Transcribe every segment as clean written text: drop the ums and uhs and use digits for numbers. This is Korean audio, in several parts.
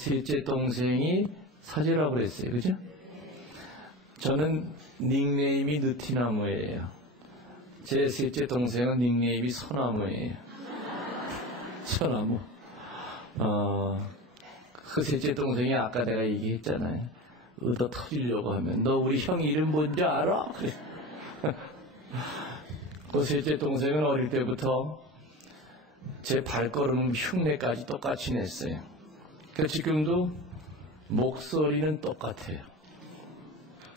셋째 동생이 사제라고 그랬어요. 그죠? 저는 닉네임이 느티나무예요. 제 셋째 동생은 닉네임이 소나무예요. 소나무. 그 셋째 동생이 아까 내가 얘기했잖아요. 얻어 터지려고 하면 너 우리 형 이름 뭔지 알아? 그래. 그 셋째 동생은 어릴 때부터 제 발걸음 흉내까지 똑같이 냈어요. 그래서 지금도 목소리는 똑같아요.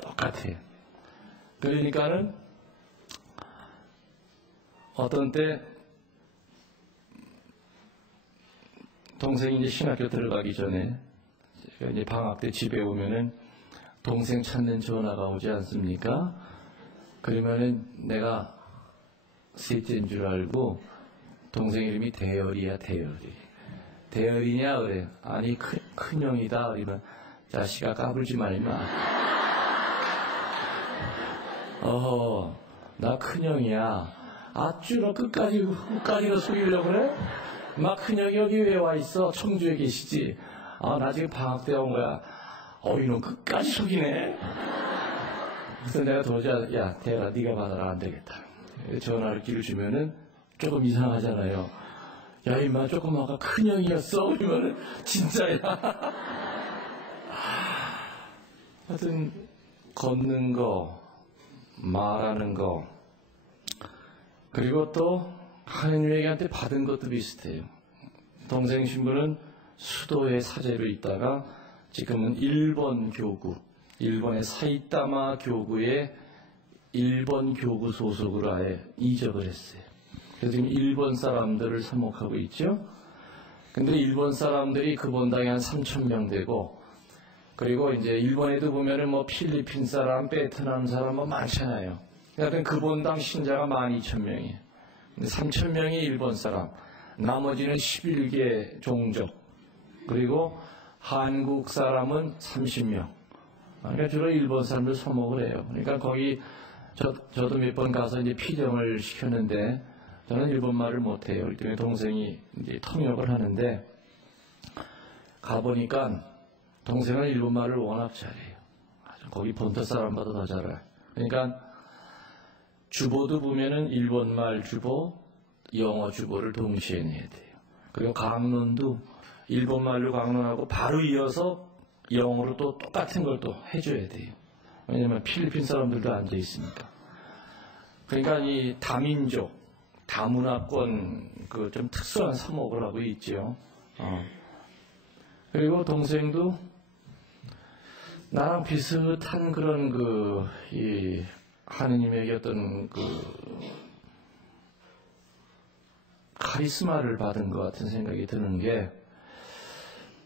똑같아요. 그러니까는 어떤 때 동생이 이제 신학교 들어가기 전에 제가 이제 방학 때 집에 오면은 동생 찾는 전화가 오지 않습니까? 그러면은 내가 셋째인 줄 알고 동생 이름이 대열이야, 대열이. 대열이냐? 그래. 아니, 큰형이다. 그러면 자식아 까불지 말마. 어허, 나 큰형이야. 아쭈, 끝까지 속이려고 그래? 막 큰형이 여기 왜 와 있어? 청주에 계시지? 나 지금 방학 때 온 거야. 이놈 끝까지 속이네. 그래서 내가 도저히, 야, 대열아, 네가 받아라. 안 되겠다. 전화를 끼를 주면은 조금 이상하잖아요. 야, 임마, 조금 아까 큰형이었어? 그러면은, 진짜야. 하여튼, 걷는 거, 말하는 거, 그리고 또, 하느님에게한테 받은 것도 비슷해요. 동생 신부는 수도의 사제로 있다가, 지금은 일본 교구, 일본의 사이타마 교구의 일본 교구 소속으로 아예 이적을 했어요. 그래서 지금 일본 사람들을 사목하고 있죠. 근데 일본 사람들이 그 본당에 한 3,000명 되고, 그리고 이제 일본에도 보면은 뭐 필리핀 사람, 베트남 사람 뭐 많잖아요. 그러니까 그 본당 신자가 12,000명이에요. 근데 3,000명이 일본 사람, 나머지는 11개 종족, 그리고 한국 사람은 30명. 그러니까 주로 일본 사람들 서목을 해요. 그러니까 거기 저도 몇 번 가서 이제 피정을 시켰는데 저는 일본말을 못해요. 그렇기 때문에 동생이 이제 통역을 하는데 가보니까 동생은 일본말을 워낙 잘해요. 거기 본토 사람보다 더 잘해요. 그러니까 주보도 보면은 일본말 주보, 영어 주보를 동시에 내야 돼요. 그리고 강론도 일본말로 강론하고 바로 이어서 영어로 또 똑같은 걸 또 해줘야 돼요. 왜냐면 필리핀 사람들도 앉아 있으니까. 그러니까 이 다민족, 다문화권 그 좀 특수한 사목을 하고 있죠. 그리고 동생도 나랑 비슷한 그런 이 하느님에게 어떤 카리스마를 받은 것 같은 생각이 드는 게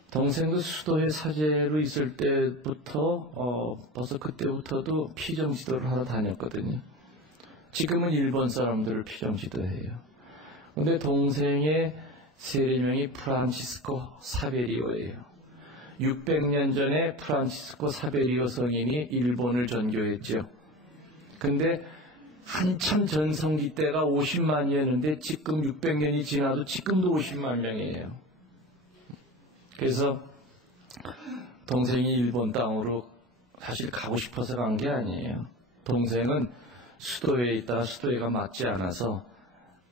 동생도 수도의 사제로 있을 때부터 벌써 그때부터도 피정 지도를 하러 다녔거든요. 지금은 일본 사람들을 피정 지도해요. 그런데 동생의 세례명이 프란치스코 사베리오예요. 600년 전에 프란치스코 사베리오 성인이 일본을 전교했죠. 근데 한참 전성기 때가 50만이었는데 지금 600년이 지나도 지금도 50만 명이에요. 그래서 동생이 일본 땅으로 사실 가고 싶어서 간 게 아니에요. 동생은 수도에 있다가 수도에가 맞지 않아서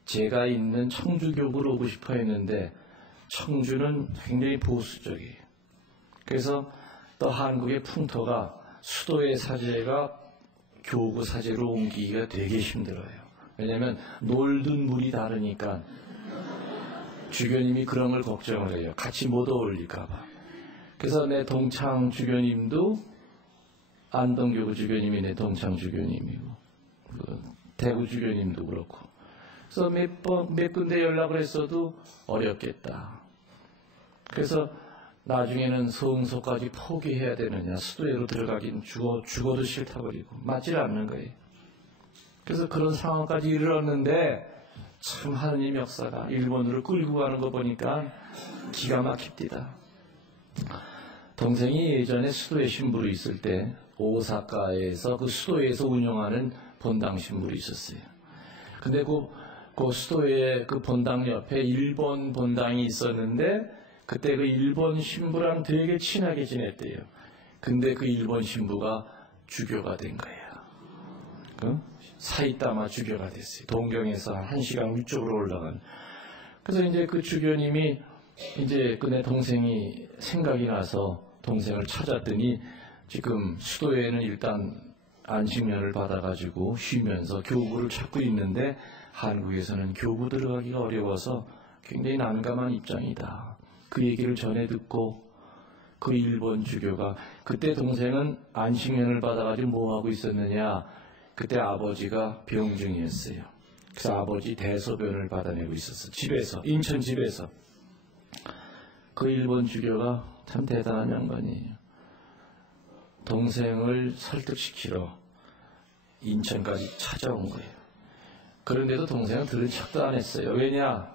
제가 있는 청주교구로 오고 싶어 했는데 청주는 굉장히 보수적이에요. 그래서 또 한국의 풍토가 수도의 사제가 교구 사제로 옮기기가 되게 힘들어요. 왜냐하면 놀던 물이 다르니까 주교님이 그런 걸 걱정을 해요. 같이 못 어울릴까 봐. 그래서 내 동창 주교님도 안동교구 주교님이 내 동창 주교님이고 대구 주교님도 그렇고. 그래서 몇 군데 연락을 했어도 어렵겠다. 그래서 나중에는 성소까지 포기해야 되느냐, 수도회로 들어가긴 죽어도 싫다 그리고 맞질 않는 거예요. 그래서 그런 상황까지 이르렀는데 참 하느님 역사가 일본으로 끌고 가는 거 보니까 기가 막힙니다. 동생이 예전에 수도회 신부로 있을 때 오사카에서 그 수도회에서 운영하는 본당 신부로 있었어요. 근데 그 수도회 그 본당 옆에 일본 본당이 있었는데 그때 그 일본 신부랑 되게 친하게 지냈대요. 근데 그 일본 신부가 주교가 된 거예요. 사이타마 주교가 됐어요. 동경에서 1시간 위쪽으로 올라간. 그래서 이제 그 주교님이 이제 그 내 동생이 생각이 나서 동생을 찾았더니 지금 수도에는 일단 안식년을 받아가지고 쉬면서 교구를 찾고 있는데 한국에서는 교구 들어가기가 어려워서 굉장히 난감한 입장이다. 그 얘기를 전해 듣고 그 일본 주교가 그때 동생은 안식년을 받아가지고 뭐 하고 있었느냐? 그때 아버지가 병 중이었어요. 그래서 아버지 대소변을 받아내고 있었어. 집에서, 인천 집에서. 그 일본 주교가 참 대단한 양반이에요. 동생을 설득시키러 인천까지 찾아온 거예요. 그런데도 동생은 들은 척도 안 했어요. 왜냐?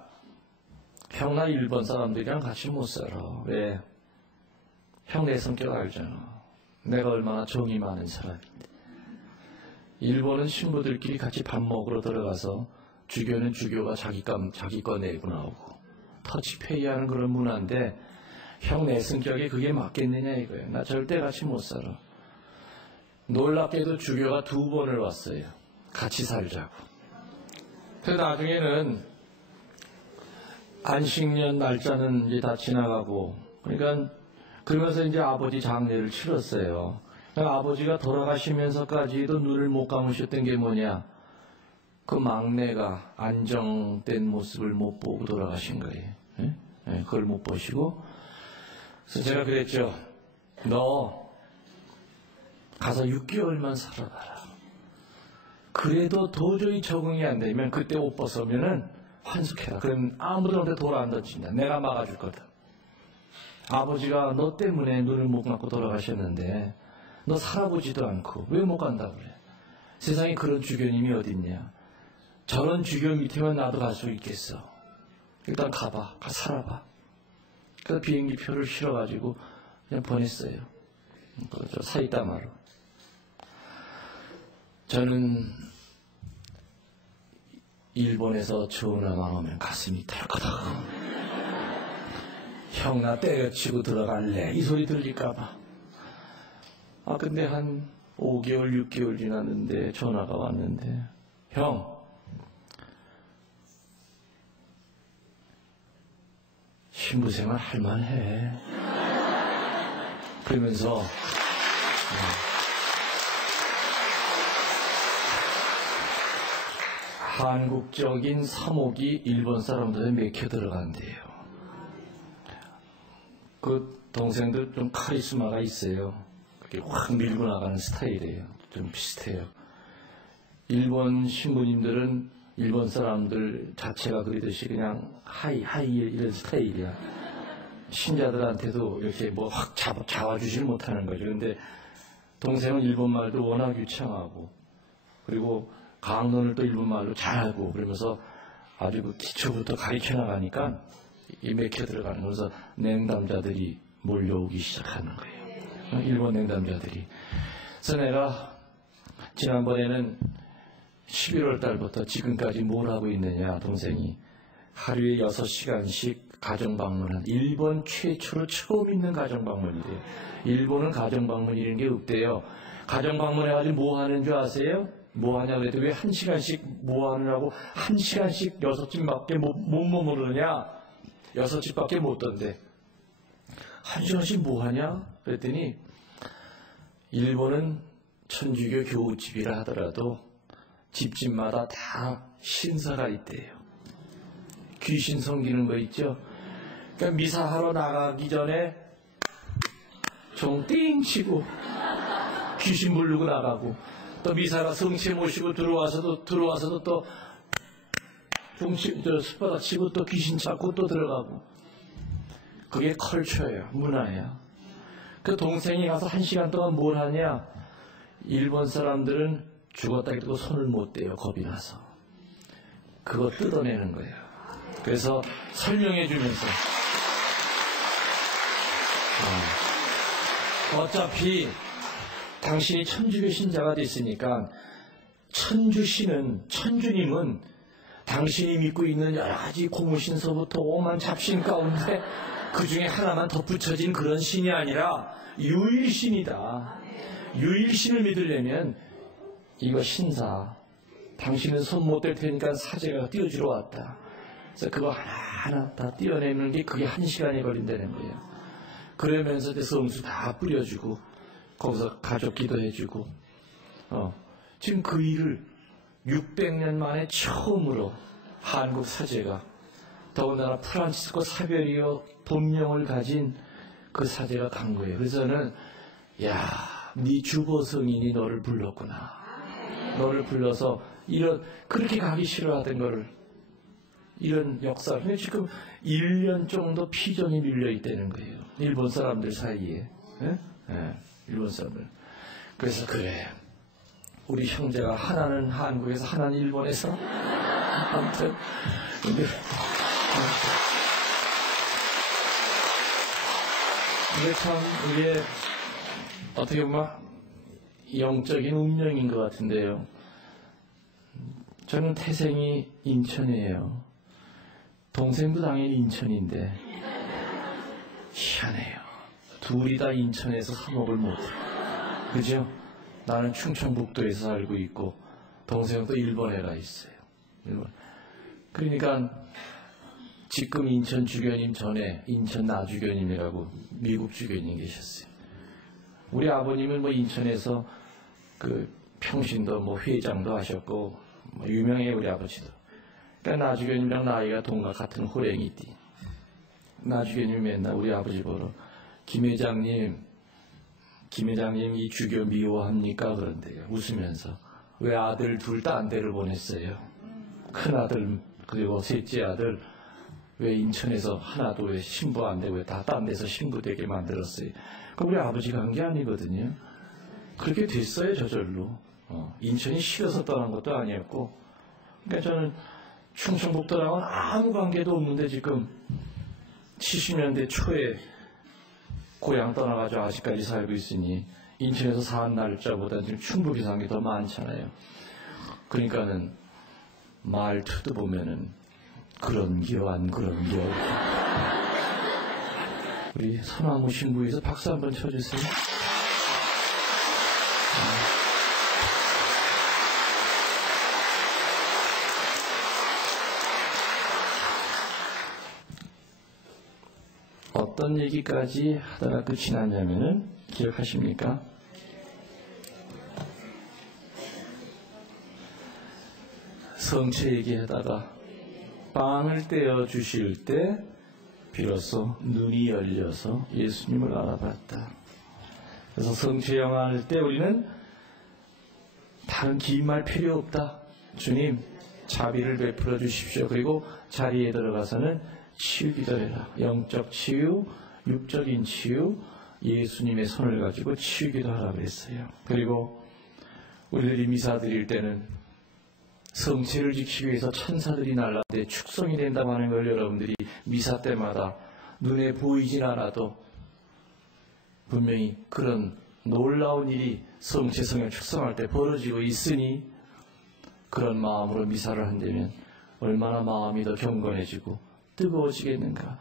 형, 나 일본 사람들이랑 같이 못 살아. 왜? 형 내 성격 알잖아. 내가 얼마나 정이 많은 사람인데. 일본은 신부들끼리 같이 밥 먹으러 들어가서 주교는 주교가 자기 거 내고 나오고 터치페이하는 그런 문화인데 형 내 성격에 그게 맞겠느냐 이거예요. 나 절대 같이 못 살아. 놀랍게도 주교가 2번을 왔어요. 같이 살자고. 그래서 나중에는 안식년 날짜는 이제 다 지나가고 그러니까 그러면서 이제 아버지 장례를 치렀어요. 그러니까 아버지가 돌아가시면서까지도 눈을 못 감으셨던 게 뭐냐? 그 막내가 안정된 모습을 못 보고 돌아가신 거예요. 네? 네, 그걸 못 보시고. 그래서 제가 그랬죠. 너 가서 6개월만 살아봐라. 그래도 도저히 적응이 안 되면 그때 옷 벗으면은 환숙해라. 그럼 아무도 돌아 안 던진다. 내가 막아줄 거다. 아버지가 너 때문에 눈을 못 감고 돌아가셨는데 너 살아보지도 않고 왜 못 간다고 그래? 세상에 그런 주교님이 어딨냐? 저런 주교 밑에만 나도 갈 수 있겠어. 일단 가봐. 가 살아봐. 그래서 비행기 표를 실어가지고 그냥 보냈어요. 저 사이타마로. 저는 일본에서 전화만 오면 가슴이 덜커덕. 형, 나 때려치고 들어갈래. 이 소리 들릴까봐. 근데 한 5개월, 6개월 지났는데 전화가 왔는데, 형, 신부생활 할만해. 그러면서, 한국적인 사목이 일본 사람들에 맥혀 들어간대요. 그 동생들 좀 카리스마가 있어요. 그게 확 밀고 나가는 스타일이에요. 좀 비슷해요. 일본 신부님들은 일본 사람들 자체가 그러듯이 그냥 하이 이런 스타일이야. 신자들한테도 이렇게 뭐 확 잡아주질 못하는 거죠. 근데 동생은 일본말도 워낙 유창하고 그리고 강론을 또 일본말로 잘하고 그러면서 아주 그 기초부터 가르쳐 나가니까 이 맥혀 들어가는 거서 냉담자들이 몰려오기 시작하는 거예요. 일본 냉담자들이. 그래서 내가 지난번에는 11월 달부터 지금까지 뭘 하고 있느냐 동생이 하루에 6시간씩 가정방문한 일본 최초로 처음 있는 가정방문이래요. 일본은 가정방문 이런 게 없대요. 가정방문해가지고 뭐 하는 줄 아세요? 뭐 하냐 그랬더니 왜 1시간씩 뭐 하느라고 1시간씩 6집밖에 못 머무르냐? 6집밖에 못 던데 1시간씩 뭐 하냐? 그랬더니 일본은 천주교 교우집이라 하더라도 집집마다 다 신사가 있대요. 귀신 섬기는 거 있죠? 그러니까 미사하러 나가기 전에 종 띵 치고 귀신 부르고 나가고 또 미사가 성체 모시고 들어와서도 또 숯바닥 치고 또 귀신 잡고 또 들어가고. 그게 컬처예요. 문화예요. 그 동생이 가서 1시간 동안 뭘 하냐? 일본 사람들은 죽었다 해도 손을 못 대요. 겁이 나서. 그거 뜯어내는 거예요. 그래서 설명해 주면서 어차피 당신이 천주교 신자가 됐으니까 천주님은 당신이 믿고 있는 여러 가지 고무신서부터 오만 잡신 가운데 그 중에 하나만 덧붙여진 그런 신이 아니라 유일신이다. 유일신을 믿으려면 이거 신사, 당신은 손 못 댈 테니까 사제가 띄워주러 왔다. 그래서 그거 하나하나 다 띄워내는 게 그게 1시간이 걸린다는 거예요. 그러면서 성수 다 뿌려주고 거기서 가족 기도해주고 지금 그 일을 600년 만에 처음으로 한국 사제가, 더군다나 프란치스코 사베리오 본명을 가진 그 사제가 간 거예요. 그래서 저는 네 주보 성인이 너를 불렀구나. 너를 불러서 그렇게 가기 싫어하던 거를 이런 역사. 근데 지금 1년 정도 피정이 밀려있다는 거예요. 일본 사람들 사이에. 일본 사람들. 그래서 그래. 우리 형제가 하나는 한국에서 하나는 일본에서. 아무튼 근데 참 이게 어떻게 보면 영적인 운명인 것 같은데요. 저는 태생이 인천이에요. 동생도 당연히 인천인데 희한해요. 둘이 다 인천에서 사목을 못해. 그죠? 나는 충청북도에서 살고 있고 동생도 일본에 가 있어요. 그러니까 지금 인천 주교님 전에 인천 나주교님이라고 미국 주교님 계셨어요. 우리 아버님은 인천에서 그 평신도 회장도 하셨고 유명해요, 우리 아버지도. 그러니까 나주교님이랑 나이가 동갑 같은 호랭이띠. 나주교님이 맨날 우리 아버지 보러 김 회장님 이 주교 미워합니까? 그런데요. 웃으면서. 왜 아들 둘 다 딴 데를 보냈어요? 큰아들 그리고 셋째 아들 왜 인천에서 하나도 왜 신부 안 되고 왜 다 딴 데서 신부 되게 만들었어요? 그 우리 아버지가 한 게 아니거든요. 그렇게 됐어요, 저절로. 인천이 싫어서 떠난 것도 아니었고. 그러니까 저는 충청북도랑은 아무 관계도 없는데 지금 70년대 초에 고향 떠나가지고 아직까지 살고 있으니 인천에서 사는 날짜보다 지금 충북이 사는 게 더 많잖아요. 그러니까는 말투도 보면은 그런겨 안 그런겨. 우리 서나무 신부에서 박수 한번 쳐주세요. 어떤 얘기까지 하다가 끝이 났냐면은 기억하십니까? 성체 얘기하다가 빵을 떼어 주실 때 비로소 눈이 열려서 예수님을 알아봤다. 그래서 성체 영화할 때 우리는 다른 긴 말 필요 없다. 주님 자비를 베풀어 주십시오. 그리고 자리에 들어가서는 치유 기도해라. 영적 치유, 육적인 치유, 예수님의 손을 가지고 치유 기도하라 그랬어요. 그리고 우리들이 미사 드릴 때는 성체를 지키기 위해서 천사들이 날라대 축성이 된다고 하는 걸 여러분들이 미사 때마다 눈에 보이진 않아도 분명히 그런 놀라운 일이 성체 성령 축성할 때 벌어지고 있으니 그런 마음으로 미사를 한다면 얼마나 마음이 더 경건해지고 뜨거워지겠는가.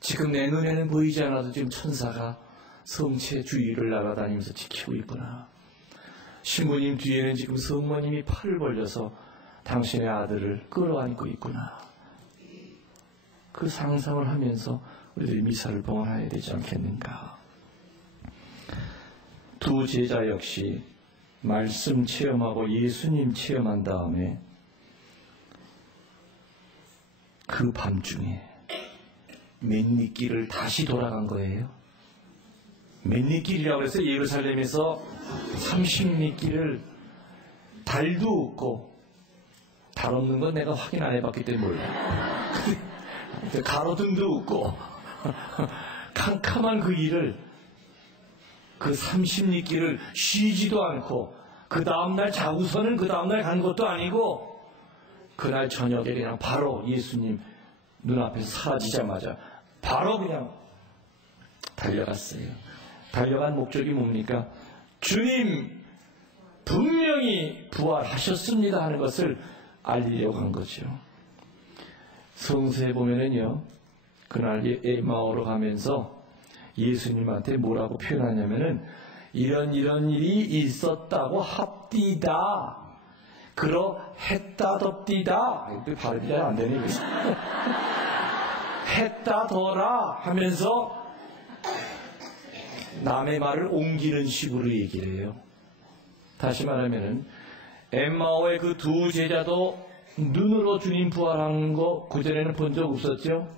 지금 내 눈에는 보이지 않아도 지금 천사가 성체 주위를 날아다니면서 지키고 있구나. 신부님 뒤에는 지금 성모님이 팔을 벌려서 당신의 아들을 끌어안고 있구나. 그 상상을 하면서 우리들이 미사를 봉헌해야 되지 않겠는가. 두 제자 역시 말씀 체험하고 예수님 체험한 다음에 그 밤중에 맨니길을 다시 돌아간 거예요. 맨니길이라고 해서 예루살렘에서 30리길을 달도 없고 달 없는 건 내가 확인 안 해봤기 때문에 몰라. 가로등도 없고 캄캄한 그 길을 그 30리길을 쉬지도 않고 그 다음날 자고서는 그 다음날 간 것도 아니고 그날 저녁에 그냥 바로 예수님 눈앞에서 사라지자마자 바로 그냥 달려갔어요. 달려간 목적이 뭡니까? 주님 분명히 부활하셨습니다 하는 것을 알리려고 한 거죠. 성서에 보면은요, 그날 엠마오로 가면서 예수님한테 뭐라고 표현하냐면은 이런 일이 있었다고 합디다. 그러했다덥디다. 발음이 잘 안 되네. 했다더라 하면서 남의 말을 옮기는 식으로 얘기를 해요. 다시 말하면은 엠마오의 그 두 제자도 눈으로 주님 부활한 거 그전에는 본 적 없었죠.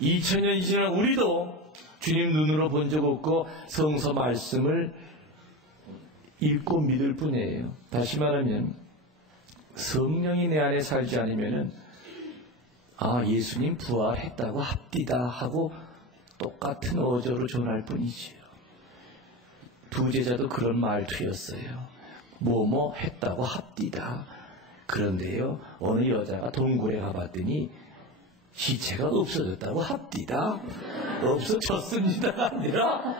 2000년이 지난 우리도 주님 눈으로 본 적 없고 성서 말씀을 읽고 믿을 뿐이에요. 다시 말하면 성령이 내 안에 살지 않으면은 예수님 부활했다고 합디다 하고 똑같은 어조로 전할 뿐이지요. 두 제자도 그런 말투였어요. 뭐뭐 했다고 합디다. 그런데요, 어느 여자가 동굴에 가봤더니 시체가 없어졌다고 합디다. 없어졌습니다가 아니라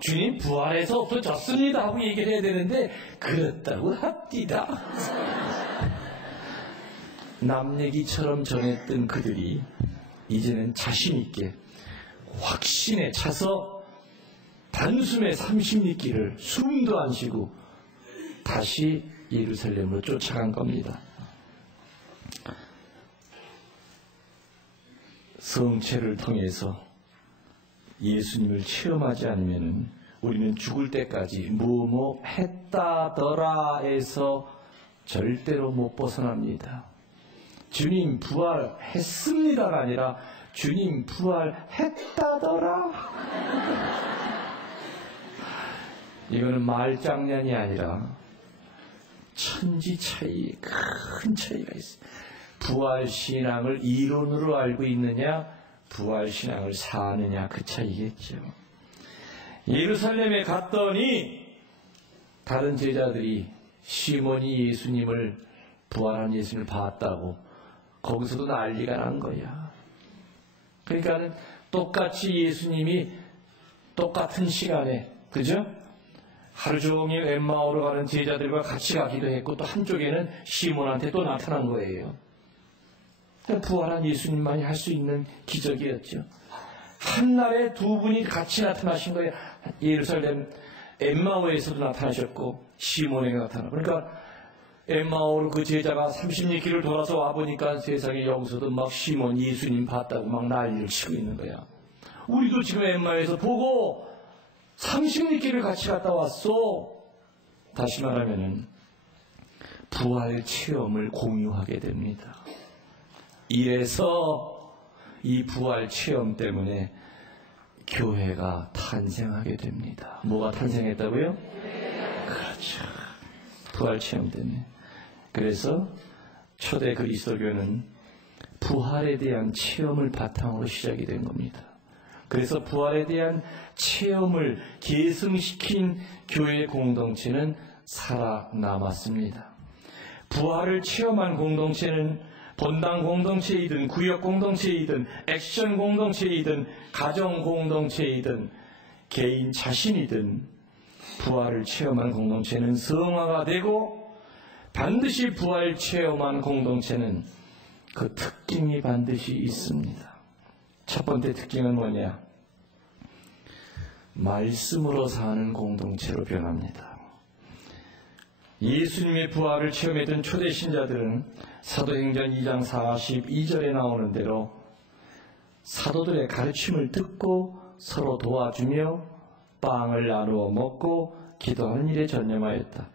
주님 부활해서 없어졌습니다 하고 얘기를 해야 되는데 그렇다고 합디다. 남 얘기처럼 전했던 그들이 이제는 자신있게 확신에 차서 단숨에 30리길을 숨도 안 쉬고 다시 예루살렘으로 쫓아간 겁니다. 성체를 통해서 예수님을 체험하지 않으면 우리는 죽을 때까지 뭐뭐 했다더라에서 절대로 못 벗어납니다. 주님 부활했습니다가 아니라 주님 부활했다더라. 이거는 말장난이 아니라 천지 차이, 큰 차이가 있어요. 부활신앙을 이론으로 알고 있느냐, 부활신앙을 사느냐, 그 차이겠죠. 예루살렘에 갔더니 다른 제자들이 시몬이 예수님을, 부활한 예수님을 봤다고 거기서도 난리가 난 거야. 그러니까 똑같이 예수님이 똑같은 시간에, 그죠? 하루 종일 엠마오로 가는 제자들과 같이 가기도 했고 또 한쪽에는 시몬한테 또 나타난 거예요. 부활한 예수님만이 할 수 있는 기적이었죠. 한날에 두 분이 같이 나타나신 거예요. 예루살렘 엠마오에서도 나타나셨고 시몬에게 나타나고. 그러니까 엠마오로 그 제자가 30리길을 돌아서 와보니까 세상에 여기서도 막 시몬 예수님 봤다고 막 난리를 치고 있는 거야. 우리도 지금 엠마오에서 보고 30리길을 같이 갔다 왔어. 다시 말하면은 부활 체험을 공유하게 됩니다. 이래서 이 부활 체험 때문에 교회가 탄생하게 됩니다. 뭐가 탄생했다고요? 그렇죠. 부활 체험 때문에. 그래서 초대 그리스도교는 부활에 대한 체험을 바탕으로 시작이 된 겁니다. 그래서 부활에 대한 체험을 계승시킨 교회 공동체는 살아남았습니다. 부활을 체험한 공동체는 본당 공동체이든 구역 공동체이든 액션 공동체이든 가정 공동체이든 개인 자신이든 부활을 체험한 공동체는 성화가 되고 반드시 부활 체험한 공동체는 그 특징이 반드시 있습니다. 첫 번째 특징은 뭐냐? 말씀으로 사는 공동체로 변합니다. 예수님의 부활을 체험했던 초대 신자들은 사도행전 2장 42절에 나오는 대로 사도들의 가르침을 듣고 서로 도와주며 빵을 나누어 먹고 기도하는 일에 전념하였다.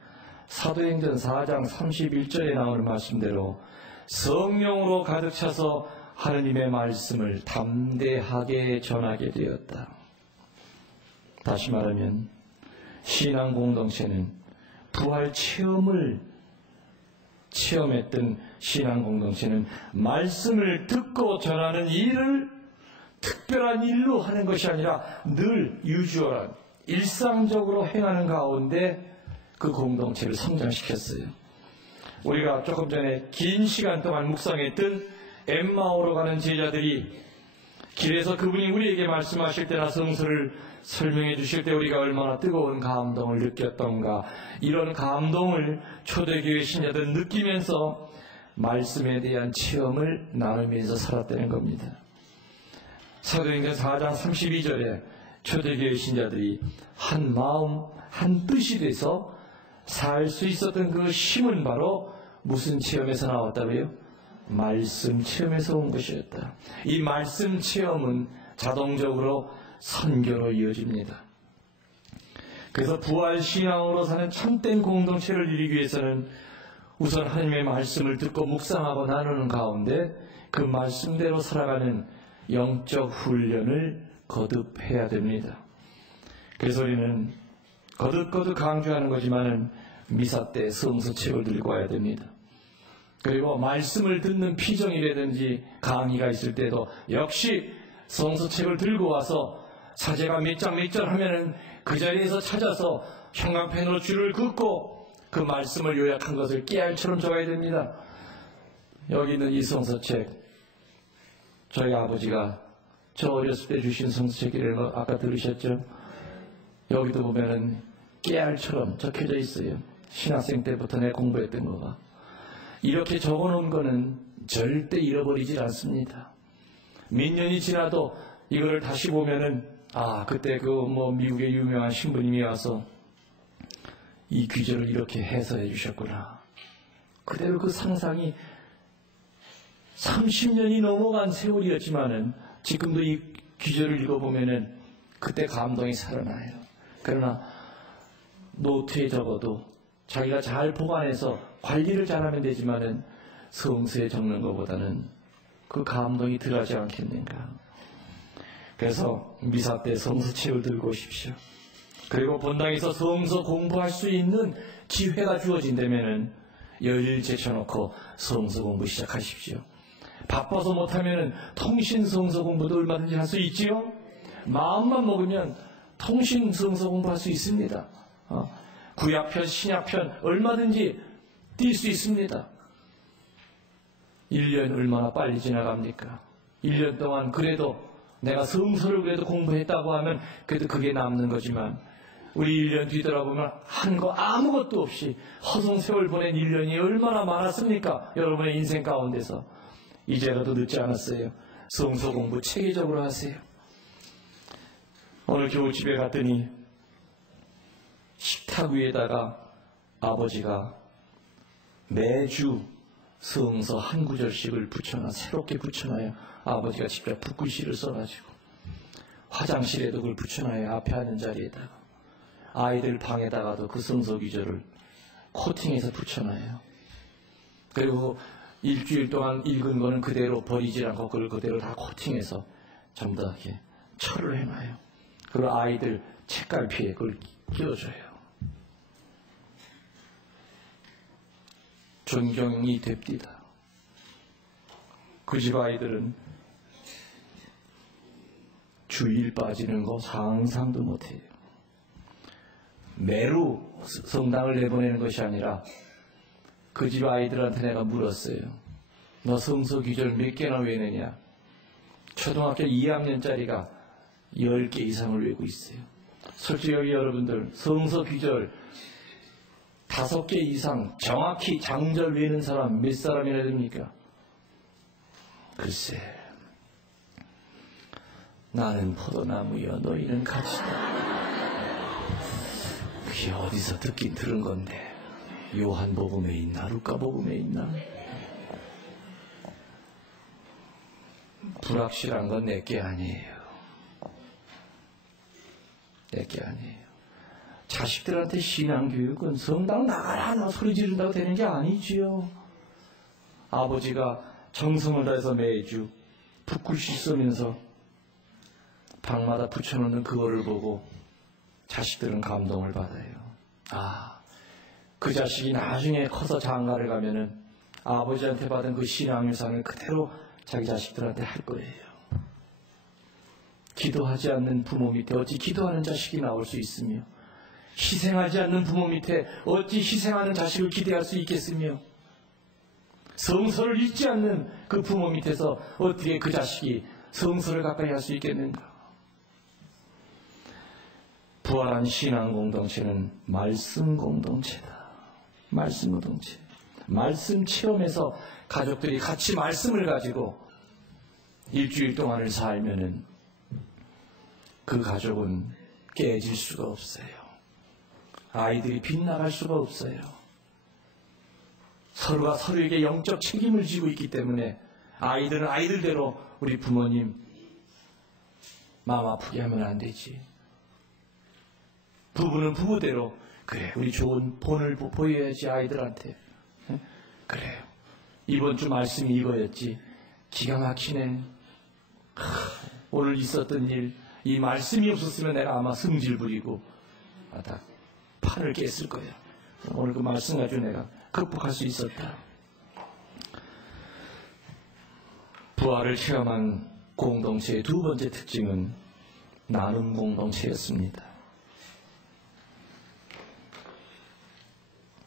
사도행전 4장 31절에 나오는 말씀대로 성령으로 가득 차서 하느님의 말씀을 담대하게 전하게 되었다. 다시 말하면 신앙 공동체는 부활 체험을 체험했던 신앙 공동체는 말씀을 듣고 전하는 일을 특별한 일로 하는 것이 아니라 늘 유주얼한 일상적으로 행하는 가운데 그 공동체를 성장시켰어요. 우리가 조금 전에 긴 시간 동안 묵상했던 엠마오로 가는 제자들이 길에서 그분이 우리에게 말씀하실 때나 성서를 설명해 주실 때 우리가 얼마나 뜨거운 감동을 느꼈던가, 이런 감동을 초대교회 신자들은 느끼면서 말씀에 대한 체험을 나누면서 살았다는 겁니다. 사도행전 4장 32절에 초대교회 신자들이 한 마음, 한 뜻이 돼서 살 수 있었던 그 힘은 바로 무슨 체험에서 나왔다고요? 말씀 체험에서 온 것이었다. 이 말씀 체험은 자동적으로 선교로 이어집니다. 그래서 부활신앙으로 사는 참된 공동체를 이루기 위해서는 우선 하나님의 말씀을 듣고 묵상하고 나누는 가운데 그 말씀대로 살아가는 영적 훈련을 거듭해야 됩니다. 그래서 우리는 거듭거듭 강조하는 거지만은 미사 때 성서책을 들고 와야 됩니다. 그리고 말씀을 듣는 피정이라든지 강의가 있을 때도 역시 성서책을 들고 와서 사제가 몇 장 몇 절 하면은 그 자리에서 찾아서 형광펜으로 줄을 긋고 그 말씀을 요약한 것을 깨알처럼 적어야 됩니다. 여기 있는 이 성서책, 저희 아버지가 저 어렸을 때 주신 성서책이라는 거 아까 들으셨죠? 여기도 보면은 깨알처럼 적혀져 있어요. 신학생 때부터 내가 공부했던 거가. 이렇게 적어놓은 거는 절대 잃어버리질 않습니다. 몇 년이 지나도 이거를 다시 보면은 그때 미국의 유명한 신부님이 와서 이 귀절을 이렇게 해석해 주셨구나. 그대로 그 상상이 30년이 넘어간 세월이었지만은 지금도 이 귀절을 읽어보면은 그때 감동이 살아나요. 그러나 노트에 적어도 자기가 잘 보관해서 관리를 잘하면 되지만은 성서에 적는 것보다는 그 감동이 덜하지 않겠는가. 그래서 미사 때 성서책을 들고 오십시오. 그리고 본당에서 성서 공부할 수 있는 기회가 주어진다면은 열일 제쳐놓고 성서 공부 시작하십시오. 바빠서 못하면은 통신 성서 공부도 얼마든지 할 수 있지요. 마음만 먹으면 통신 성서 공부할 수 있습니다. 구약편, 신약편 얼마든지 뛸 수 있습니다. 1년 얼마나 빨리 지나갑니까? 1년 동안 그래도 내가 성서를 그래도 공부했다고 하면 그래도 그게 남는 거지만 우리 1년 뒤돌아보면 한 거 아무것도 없이 허송세월 보낸 1년이 얼마나 많았습니까? 여러분의 인생 가운데서. 이제라도 늦지 않았어요. 성서 공부 체계적으로 하세요. 오늘 겨우 집에 갔더니 식탁 위에다가 아버지가 매주 성서 한 구절씩을 새롭게 붙여놔요. 아버지가 직접 붓글씨를 써가지고 화장실에도 그걸 붙여놔요. 앞에 하는 자리에다가. 아이들 방에다가도 그 성서 귀절을 코팅해서 붙여놔요. 그리고 일주일 동안 읽은 거는 그대로 버리지 않고 그걸 그대로 다 코팅해서 전부 다 이렇게 철을 해놔요. 그리고 아이들 책갈피에 그걸 끼워줘요. 존경이 됩니다. 그 집 아이들은 주일 빠지는 거 상상도 못해요. 매루 성당을 내보내는 것이 아니라 그 집 아이들한테 내가 물었어요. 너 성서 귀절 몇 개나 외느냐? 초등학교 2학년짜리가 10개 이상을 외우고 있어요. 솔직히 여기 여러분들 성서 귀절 5개 이상 정확히 장절 외는 사람 몇 사람이나 됩니까? 글쎄, 나는 포도나무여 너희는 가지다. 그게 어디서 듣긴 들은 건데 요한복음에 있나 루카복음에 있나? 불확실한 건 내게 아니에요. 내게 아니에요. 자식들한테 신앙교육은 성당 나가라 소리 지른다고 되는 게 아니지요. 아버지가 정성을 다해서 매주 붓글씨 쓰면서 방마다 붙여놓는 그거를 보고 자식들은 감동을 받아요. 그 자식이 나중에 커서 장가를 가면은 아버지한테 받은 그 신앙유산을 그대로 자기 자식들한테 할 거예요. 기도하지 않는 부모 밑에 어찌 기도하는 자식이 나올 수 있으며, 희생하지 않는 부모 밑에 어찌 희생하는 자식을 기대할 수 있겠으며, 성서를 읽지 않는 그 부모 밑에서 어떻게 그 자식이 성서를 가까이 할 수 있겠는가? 부활한 신앙 공동체는 말씀 공동체다. 말씀 공동체. 말씀 체험에서 가족들이 같이 말씀을 가지고 일주일 동안을 살면은 그 가족은 깨질 수가 없어요. 아이들이 빗나갈 수가 없어요. 서로가 서로에게 영적 책임을 지고 있기 때문에 아이들은 아이들대로 우리 부모님 마음 아프게 하면 안 되지. 부부는 부부대로 그래 우리 좋은 본을 보여야지 아이들한테. 그래요. 이번 주 말씀이 이거였지. 기가 막히네. 오늘 있었던 일, 이 말씀이 없었으면 내가 아마 성질 부리고 다 판을 깼을 거야. 오늘 그 말씀 가지고 내가 극복할 수 있었다. 부활을 체험한 공동체의 두 번째 특징은 나눔 공동체였습니다.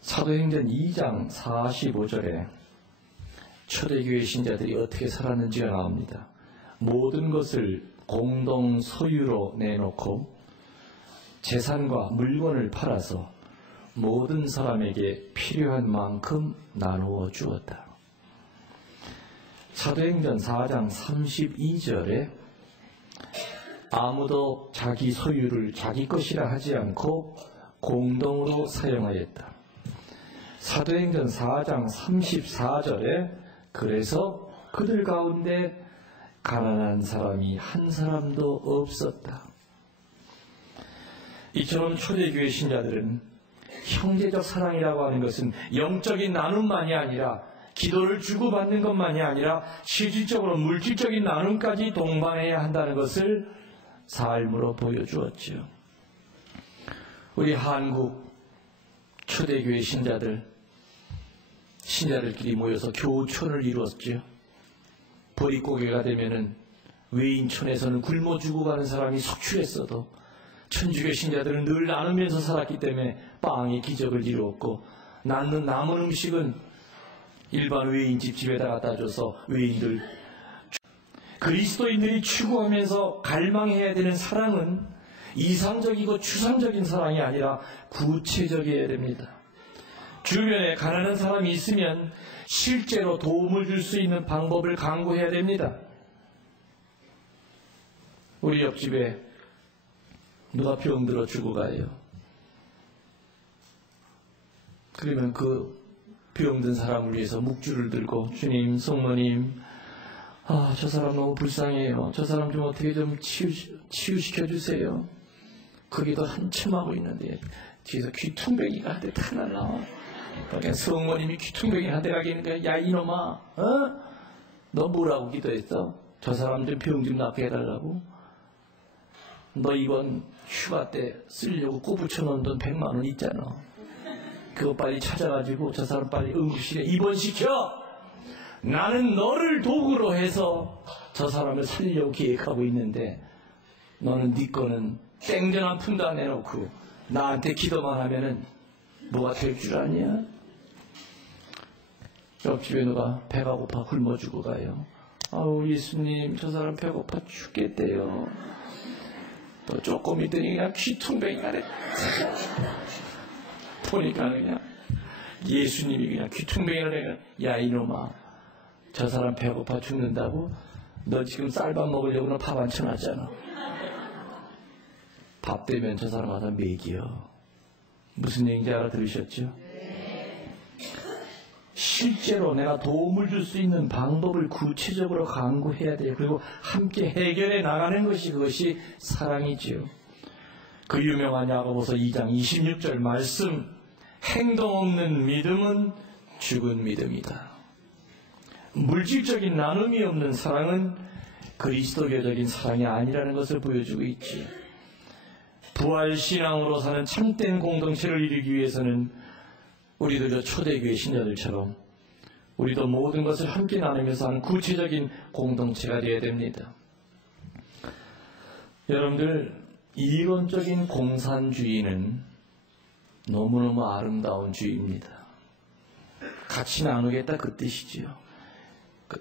사도행전 2장 45절에 초대교회 신자들이 어떻게 살았는지가 나옵니다. 모든 것을 공동 소유로 내놓고 재산과 물건을 팔아서 모든 사람에게 필요한 만큼 나누어 주었다. 사도행전 4장 32절에 아무도 자기 소유를 자기 것이라 하지 않고 공동으로 사용하였다. 사도행전 4장 34절에 그래서 그들 가운데 가난한 사람이 한 사람도 없었다. 이처럼 초대교회 신자들은 형제적 사랑이라고 하는 것은 영적인 나눔만이 아니라 기도를 주고받는 것만이 아니라 실질적으로 물질적인 나눔까지 동반해야 한다는 것을 삶으로 보여주었죠. 우리 한국 초대교회 신자들끼리 모여서 교촌을 이루었죠. 보릿고개가 되면은 외인촌에서는 굶어 죽어가는 사람이 속출했어도 천주교 신자들은 늘 나누면서 살았기 때문에 빵의 기적을 이루었고 남은 음식은 일반 외인집 집에다 갖다 줘서 외인들 그리스도인들이 추구하면서 갈망해야 되는 사랑은 이상적이고 추상적인 사랑이 아니라 구체적이어야 됩니다. 주변에 가난한 사람이 있으면 실제로 도움을 줄 수 있는 방법을 강구해야 됩니다. 우리 옆집에 누가 병들어 죽어가요. 그러면 그 병든 사람을 위해서 묵주를 들고 주님, 성모님, 저 사람 너무 불쌍해요. 저 사람 좀 어떻게 좀 치유시켜 주세요. 거기도 한참 하고 있는데 뒤에서 귀퉁뱅이가 한 대 타 날라와. 그러니까 성모님이 귀퉁뱅이 한 대 가기니까 야 이놈아, 너 뭐라고 기도했어? 저 사람 좀 병 좀 낫게 해달라고? 너 이번 휴가 때 쓰려고 꼬부쳐놓은 돈 100만 원 있잖아. 그거 빨리 찾아가지고 저 사람 빨리 응급실에 입원시켜. 나는 너를 도구로 해서 저 사람을 살리려고 계획하고 있는데 너는 네 거는 땡전 한 푼도 안 내놓고 나한테 기도만 하면은 뭐가 될 줄 아냐? 옆집에 누가 배가 고파 굶어 죽어 가요. 아우 예수님 저 사람 배고파 죽겠대요. 또 조금 있더니 그냥 귀퉁뱅이가 돼. 보니까 그냥 예수님이 그냥 귀퉁뱅이를 내가 야 이놈아 저 사람 배고파 죽는다고? 너 지금 쌀밥 먹으려고는 밥 안 쳐놨잖아. 밥 되면 저 사람 와서 먹여. 무슨 얘기인지 알아들으셨죠? 실제로 내가 도움을 줄 수 있는 방법을 구체적으로 강구해야 돼요. 그리고 함께 해결해 나가는 것이 그것이 사랑이지요. 그 유명한 야고보서 2장 26절 말씀 행동 없는 믿음은 죽은 믿음이다. 물질적인 나눔이 없는 사랑은 그리스도교적인 사랑이 아니라는 것을 보여주고 있지. 부활신앙으로 사는 참된 공동체를 이루기 위해서는 우리도 저 초대교회 신자들처럼 우리도 모든 것을 함께 나누면서 하는 구체적인 공동체가 되어야 됩니다. 여러분들 이론적인 공산주의는 너무너무 아름다운 주의입니다. 같이 나누겠다 그 뜻이지요.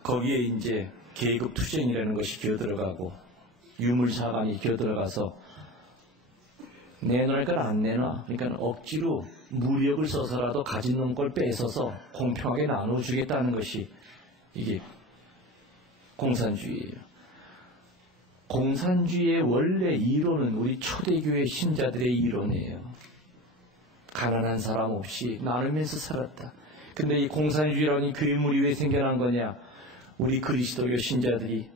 거기에 이제 계급투쟁이라는 것이 기어들어가고 유물사관이 기어들어가서 내놓을 걸 안 내놔. 그러니까 억지로 무력을 써서라도 가진 놈 걸 뺏어서 공평하게 나눠주겠다는 것이 이게 공산주의예요. 공산주의의 원래 이론은 우리 초대교회 신자들의 이론이에요. 가난한 사람 없이 나누면서 살았다. 근데 이 공산주의라는 괴물이 왜 생겨난 거냐? 우리 그리스도교 신자들이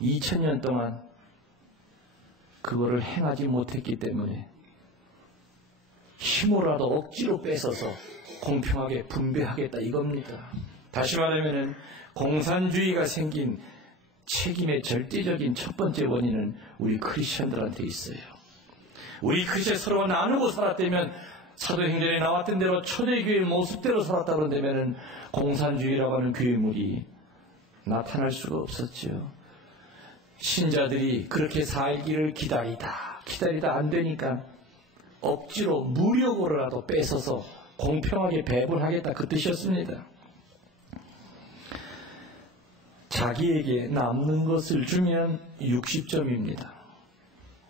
2000년 동안 그거를 행하지 못했기 때문에 힘으로라도 억지로 뺏어서 공평하게 분배하겠다 이겁니다. 다시 말하면 공산주의가 생긴 책임의 절대적인 첫 번째 원인은 우리 크리스천들한테 있어요. 우리 크리스천 서로 나누고 살았다면, 사도행전에 나왔던 대로 초대교회의 모습대로 살았다 그런다면 공산주의라고 하는 괴물이 나타날 수가 없었죠. 신자들이 그렇게 살기를 기다리다 안 되니까 억지로 무력으로라도 뺏어서 공평하게 배분하겠다 그 뜻이었습니다. 자기에게 남는 것을 주면 60점입니다.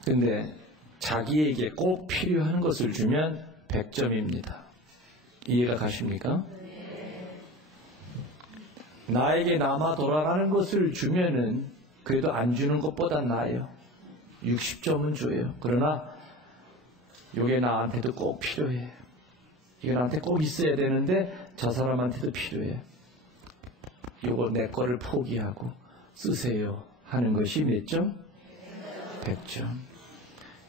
근데 자기에게 꼭 필요한 것을 주면 100점입니다. 이해가 가십니까? 나에게 남아 돌아가는 것을 주면은 그래도 안 주는 것보다 나아요. 60점은 줘요. 그러나 이게 나한테도 꼭 필요해. 이게 나한테 꼭 있어야 되는데 저 사람한테도 필요해. 이거 내 거를 포기하고 쓰세요 하는 것이 몇 점? 100점.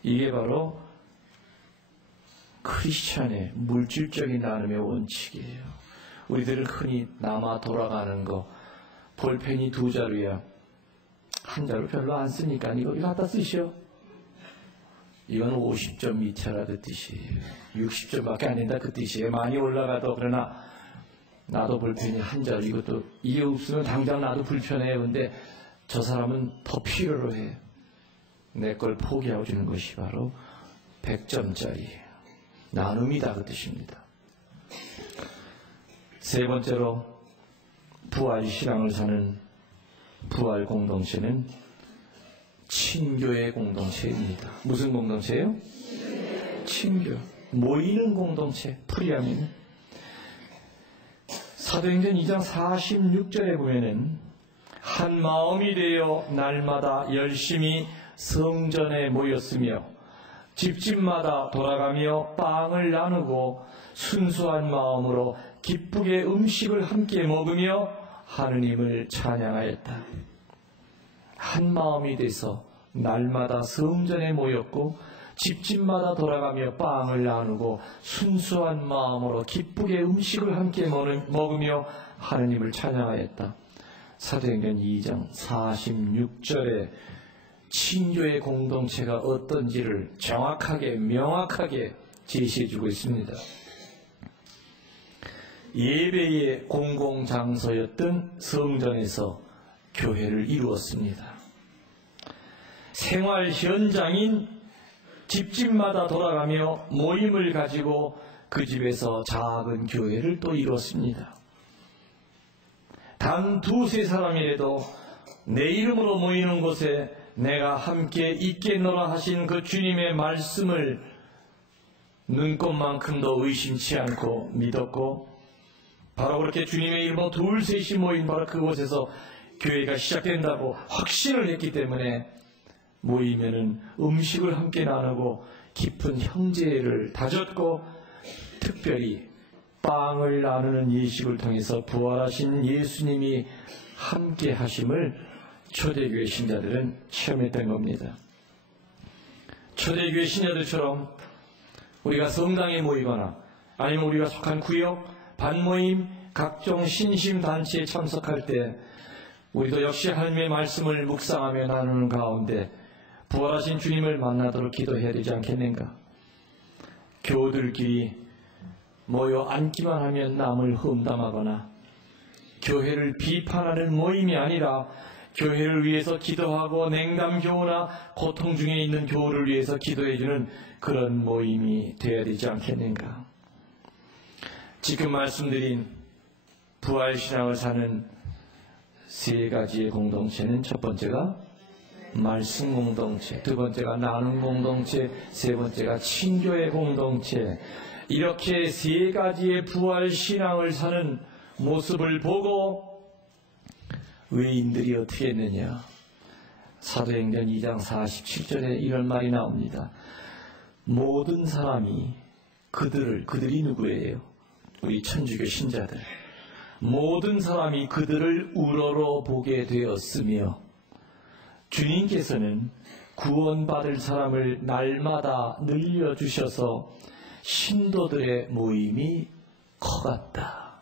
이게 바로 크리스찬의 물질적인 나눔의 원칙이에요. 우리들은 흔히 남아 돌아가는 거, 볼펜이 2자루야. 1자루 별로 안 쓰니까 이거 갖다 쓰시오. 이건 50점 이차라는 뜻이에요. 60점밖에 안 된다 그 뜻이에요. 많이 올라가도. 그러나 나도 볼펜이 1자루, 이것도 이게 없으면 당장 나도 불편해요. 근데 저 사람은 더 필요로 해. 내 걸 포기하고 주는 것이 바로 100점짜리 나눔이다 그 뜻입니다. 세 번째로 부활신앙을 사는 부활 공동체는 친교의 공동체입니다. 무슨 공동체예요? 친교. 모이는 공동체, 프리아민. 사도행전 2장 46절에 보면은 한 마음이 되어 날마다 열심히 성전에 모였으며 집집마다 돌아가며 빵을 나누고 순수한 마음으로 기쁘게 음식을 함께 먹으며 하느님을 찬양하였다. 한 마음이 돼서 날마다 성전에 모였고 집집마다 돌아가며 빵을 나누고 순수한 마음으로 기쁘게 음식을 함께 먹으며 하느님을 찬양하였다. 사도행전 2장 46절에 친교의 공동체가 어떤지를 정확하게 명확하게 제시해주고 있습니다. 예배의 공공장소였던 성전에서 교회를 이루었습니다. 생활 현장인 집집마다 돌아가며 모임을 가지고 그 집에서 작은 교회를 또 이뤘습니다. 단 2-3사람이라도 내 이름으로 모이는 곳에 내가 함께 있겠노라 하신 그 주님의 말씀을 눈꽃만큼도 의심치 않고 믿었고, 바로 그렇게 주님의 이름으로 2-3이 모인 바로 그곳에서 교회가 시작된다고 확신을 했기 때문에 모이면은 음식을 함께 나누고 깊은 형제를 다졌고, 특별히 빵을 나누는 예식을 통해서 부활하신 예수님이 함께 하심을 초대교회 신자들은 체험했던 겁니다. 초대교회 신자들처럼 우리가 성당에 모이거나 아니면 우리가 속한 구역, 반모임, 각종 신심단체에 참석할 때 우리도 역시 하나님의 말씀을 묵상하며 나누는 가운데 부활하신 주님을 만나도록 기도해야 되지 않겠는가? 교우들끼리 모여 앉기만 하면 남을 험담하거나 교회를 비판하는 모임이 아니라 교회를 위해서 기도하고 냉담 교우나 고통 중에 있는 교우를 위해서 기도해주는 그런 모임이 되어야 되지 않겠는가? 지금 말씀드린 부활신앙을 사는 3가지의 공동체는 첫 번째가 말씀 공동체, 2번째가 나눔 공동체, 3번째가 친교의 공동체. 이렇게 3가지의 부활신앙을 사는 모습을 보고 의인들이 어떻게 했느냐? 사도행전 2장 47절에 이런 말이 나옵니다. 모든 사람이 그들이 누구예요? 우리 천주교 신자들. 모든 사람이 그들을 우러러 보게 되었으며 주님께서는 구원받을 사람을 날마다 늘려주셔서 신도들의 모임이 커갔다.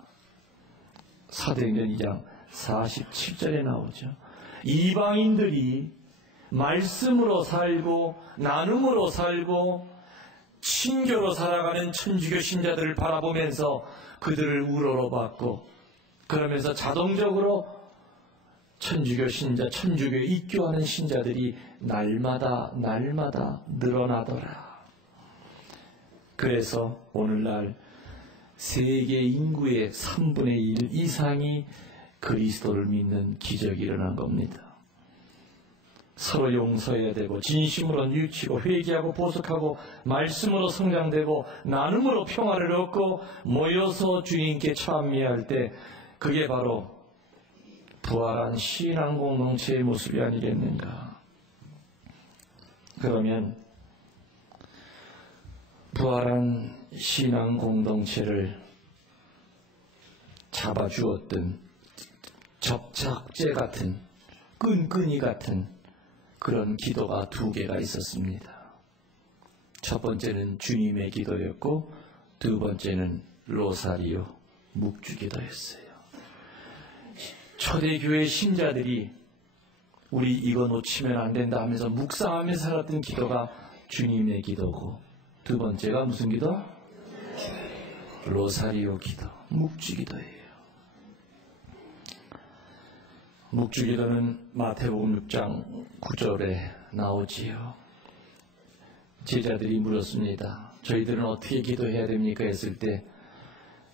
사도행전 2장 47절에 나오죠. 이방인들이 말씀으로 살고 나눔으로 살고 친교로 살아가는 천주교 신자들을 바라보면서 그들을 우러러봤고, 그러면서 자동적으로 천주교 신자, 천주교에 입교하는 신자들이 날마다 늘어나더라. 그래서 오늘날 세계 인구의 3분의 1 이상이 그리스도를 믿는 기적이 일어난 겁니다. 서로 용서해야 되고, 진심으로 뉘우치고, 회개하고 보석하고, 말씀으로 성장되고, 나눔으로 평화를 얻고, 모여서 주님께 찬미할 때 그게 바로 부활한 신앙 공동체의 모습이 아니겠는가. 그러면 부활한 신앙 공동체를 잡아주었던 접착제 같은, 끈끈이 같은 그런 기도가 2개가 있었습니다. 첫 번째는 주님의 기도였고, 2번째는 로사리오, 묵주기도였어요. 초대교회 신자들이 우리 이거 놓치면 안 된다 하면서 묵상하며 살았던 기도가 주님의 기도고, 2번째가 무슨 기도? 로사리오 기도, 묵주기도예요. 묵주기도는 마태복음 6장 9절에 나오지요. 제자들이 물었습니다. 저희들은 어떻게 기도해야 됩니까? 했을 때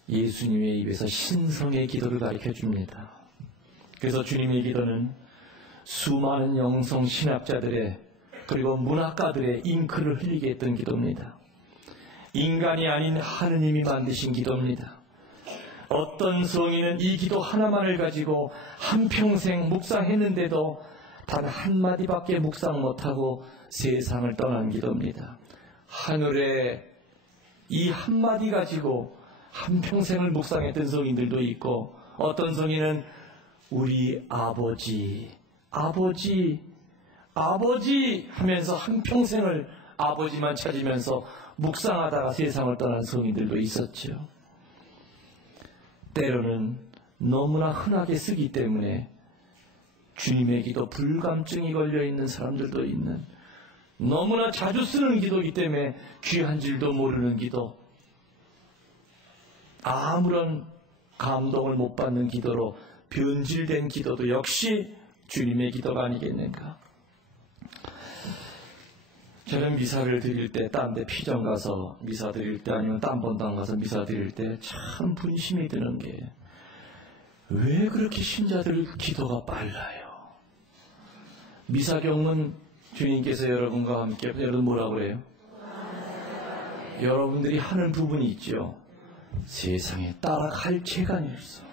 예수님의 입에서 신성의 기도를 가르쳐 줍니다. 그래서 주님의 기도는 수많은 영성 신학자들의 그리고 문학가들의 잉크를 흘리게 했던 기도입니다. 인간이 아닌 하느님이 만드신 기도입니다. 어떤 성인은 이 기도 하나만을 가지고 한평생 묵상했는데도 단 한마디밖에 묵상 못하고 세상을 떠난 기도입니다. 하늘에 이 한마디 가지고 한평생을 묵상했던 성인들도 있고, 어떤 성인은 우리 아버지 하면서 한평생을 아버지만 찾으면서 묵상하다가 세상을 떠난 성인들도 있었죠. 때로는 너무나 흔하게 쓰기 때문에 주님의 기도 불감증이 걸려있는 사람들도 있는, 너무나 자주 쓰는 기도이기 때문에 귀한 줄도 모르는 기도, 아무런 감동을 못 받는 기도로 변질된 기도도 역시 주님의 기도가 아니겠는가. 저는 미사를 드릴 때, 딴 데 피정 가서 미사 드릴 때, 아니면 딴 본당 가서 미사 드릴 때 참 분심이 드는 게, 왜 그렇게 신자들 기도가 빨라요? 미사 경문 주님께서 여러분과 함께, 여러분 뭐라고 해요? 여러분들이 하는 부분이 있죠. 세상에 따라갈 재간이 없어.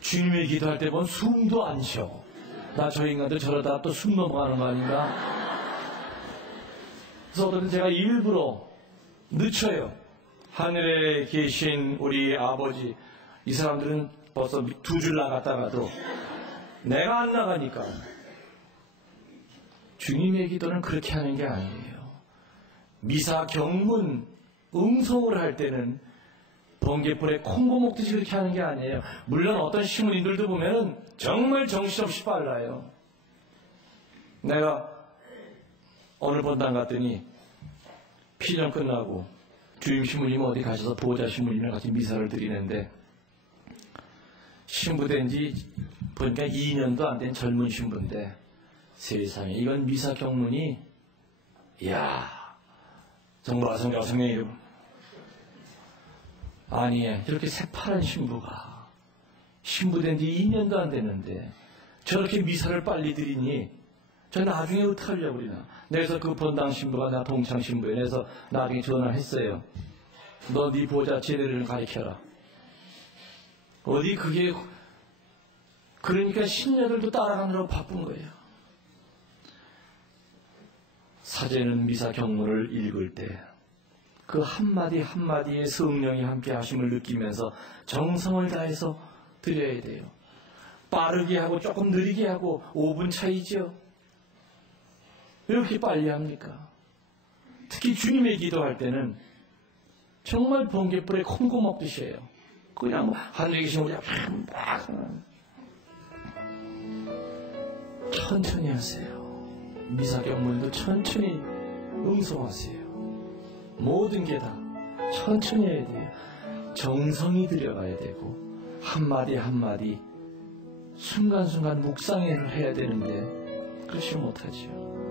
주님의 기도할 때 보면 숨도 안 쉬어. 나 저 인간들 저러다 또 숨 넘어가는 거 아닌가? 그래서 어떤 제가 일부러 늦춰요. 하늘에 계신 우리 아버지, 이 사람들은 벌써 2줄 나갔다가도 내가 안 나가니까. 주님의 기도는 그렇게 하는 게 아니에요. 미사 경문 응송을 할 때는 번개불에 콩고 먹듯이 그렇게 하는 게 아니에요. 물론 어떤 신부님들도 보면 정말 정신없이 빨라요. 내가 오늘 본당 갔더니 피정 끝나고 주임 신부님 어디 가셔서 보호자 신부님이랑 같이 미사를 드리는데, 신부된 지 보니까 2년도 안 된 젊은 신부인데, 세상에 이건 미사 경문이, 이야, 정말 성경이 아니, 저렇게 새파란 신부가 신부된 지 2년도 안 됐는데 저렇게 미사를 빨리 드리니 저 나중에 어떡하려고 그러나. 그래서 그 본당 신부가 나 동창 신부에, 그래서 나중에 전화했어요. 너 네 보호자 제대로 가르쳐라. 어디 그게, 그러니까 신녀들도 따라가느라고 바쁜 거예요. 사제는 미사 경문을 읽을 때 그 한마디 한마디에 성령이 함께 하심을 느끼면서 정성을 다해서 드려야 돼요. 빠르게 하고 조금 느리게 하고 5분 차이죠. 왜 이렇게 빨리 합니까? 특히 주님의 기도할 때는 정말 번갯불에 콩고 먹듯이 해요. 그냥 하늘에 계신 우리 막 천천히 하세요. 미사 경문도 천천히 응송하세요. 모든 게 다 천천히 해야 돼요. 정성이 들어가야 되고 한마디 한마디 순간순간 묵상을 해야 되는데 그렇지 못하죠.